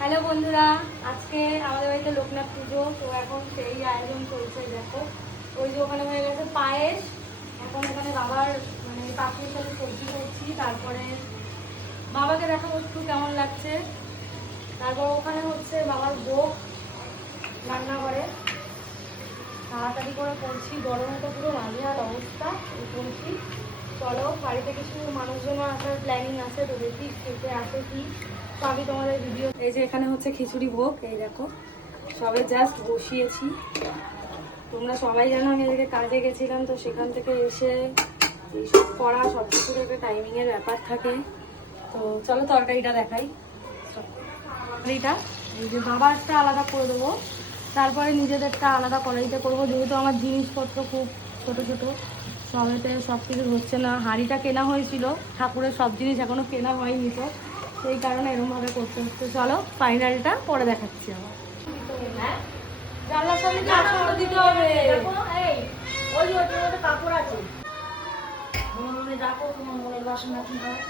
Hello বন্ধুরা, আজকে আমাদের বাড়িতে লোকনাথ পুজো, তো এখন সেই আয়োজন চলছে। দেখো ওই যে ওখানে হয়ে গেছে পায়েস, এখন এখানে বাবার মানে পাখির সাথে সবজি করছি, তারপরে বাবাকে দেখাবো একটু কেমন লাগছে। তারপর ওখানে হচ্ছে বাবার ভোগ রান্না করে, তাড়াতাড়ি করে করছি, গরমে তো পুরো নাজেহাল অবস্থা করছি। চলো, বাড়িতে কিছু মানুষজন আসার প্ল্যানিং আছে, তো দেখি খেতে আসে কি, তো আমি তোমাদের ভিডিও। এই যে এখানে হচ্ছে খিচুড়ি ভোগ, এই দেখো সবে জাস্ট বসিয়েছি। তোমরা সবাই জানো আমি এদিকে কাজে গেছিলাম, তো সেখান থেকে এসে এইসব করা সব কিছুর একটা টাইমিংয়ের ব্যাপার থাকে। তো চলো তরকারিটা দেখাই। তরকারিটা এই যে বাবারটা আলাদা করে দেবো, তারপরে নিজেদেরটা আলাদা কড়াইতে করবো, যেহেতু আমার জিনিসপত্র খুব ছোট ছোট, সবেতে সব কিছু হচ্ছে না। হাঁড়িটা কেনা হয়েছিল, ঠাকুরের সব জিনিস এখনো কেনা হয়নি, তো সেই কারণে এরকমভাবে করতে হচ্ছে। চলো ফাইনালটা পরে দেখাচ্ছি আবার। জানলার সামনে কাপড় দিতে হবে। ওই কাপড় আছে, মনে মনে ডাকো, তোমার মনের বাসনা কি হয়।